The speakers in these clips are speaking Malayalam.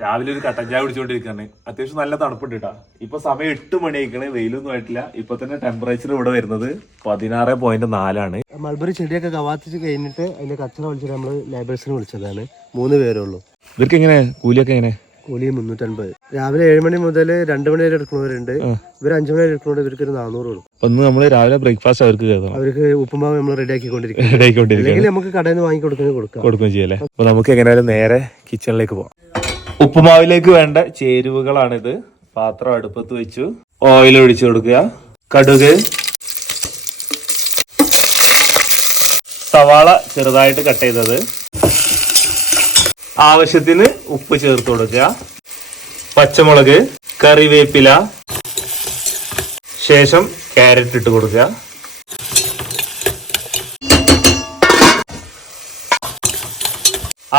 രാവിലെ ഒരു കട്ടൻ ചായ കുടിച്ചോണ്ടിരിക്കാണ്. അത്യാവശ്യം നല്ല തണുപ്പുണ്ട് കേട്ടാ. ഇപ്പൊ സമയം 8 മണി ആയിക്കണേ, വെയിലൊന്നും ആയിട്ടില്ല. ഇപ്പൊ തന്നെ ടെമ്പറേച്ചർ ഇവിടെ വരുന്നത് 16.4 മൾബറി ചെടിയൊക്കെ കവാത്തിച്ച് കഴിഞ്ഞിട്ട് അതിന്റെ കച്ചറ വിളിച്ചിട്ട് നമ്മള് ലേബേഴ്സിനെ വിളിച്ചതാണ്. 3 പേരേ ഉള്ളൂ. ഇവർക്ക് എങ്ങനെ കൂലിയൊക്കെ എങ്ങനെ? കൂലി 350. രാവിലെ 7 മണി മുതൽ 2 മണി വരെ എടുക്കുന്നവരുണ്ട്. ഇവർ 5 മണി വരെ എടുക്കുന്നവർ ഇവർക്ക് 400 ഉള്ളൂ. ഒന്ന് നമ്മള് രാവിലെ ബ്രേക്ക്ഫാസ്റ്റ് അവർക്ക് ഉപ്പുമാവ് നമ്മൾ റെഡി ആക്കിക്കൊണ്ടിരിക്കും. അല്ലെങ്കിൽ നമുക്ക് കടയിൽ നിന്ന് വാങ്ങി കൊടുക്കുകയും ചെയ്യല്ലേ. അപ്പൊ നമുക്ക് എങ്ങനെയാലും നേരെ കിച്ചണിലേക്ക് പോവാം. ഉപ്പുമാവിലേക്ക് വേണ്ട ചേരുവകളാണിത്. പാത്രം അടുപ്പത്ത് വെച്ചു, ഓയിൽ ഒഴിച്ചു കൊടുക്കുക, കടുക്, സവാള ചെറുതായിട്ട് കട്ട് ചെയ്തത്, ആവശ്യത്തിന് ഉപ്പ് ചേർത്ത് കൊടുക്കുക, പച്ചമുളക്, കറിവേപ്പില, ശേഷം ക്യാരറ്റ് ഇട്ട് കൊടുക്കുക,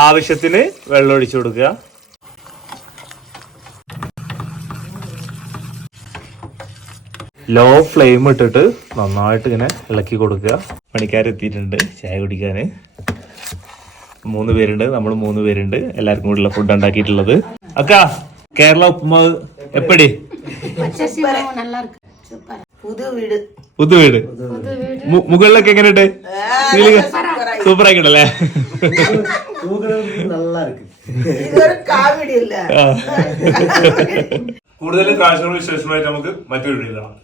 ആവശ്യത്തിന് വെള്ളം ഒഴിച്ചു കൊടുക്കുക. ലോ ഫ്ലെയിം ഇട്ടിട്ട് നന്നായിട്ട് ഇങ്ങനെ ഇളക്കി കൊടുക്കുക. പണിക്കാരെത്തിയിട്ടുണ്ട് ചായ കുടിക്കാന്. 3 പേരുണ്ട്, നമ്മൾ 3 പേരുണ്ട്. എല്ലാവർക്കും കൂടിയുള്ള ഫുഡ് ഉണ്ടാക്കിയിട്ടുള്ളത്. അക്ക കേരള ഉപ്പുമാവ് എപ്പടി? പുതു വീട് മുകളിലൊക്കെ എങ്ങനെയുണ്ട്? സൂപ്പർ ആയിക്കോട്ടല്ലേ? കൂടുതൽ കാഴ്ചകളും വിശേഷമായിട്ട് നമുക്ക് മറ്റൊരു വീഡിയോ കാണാം.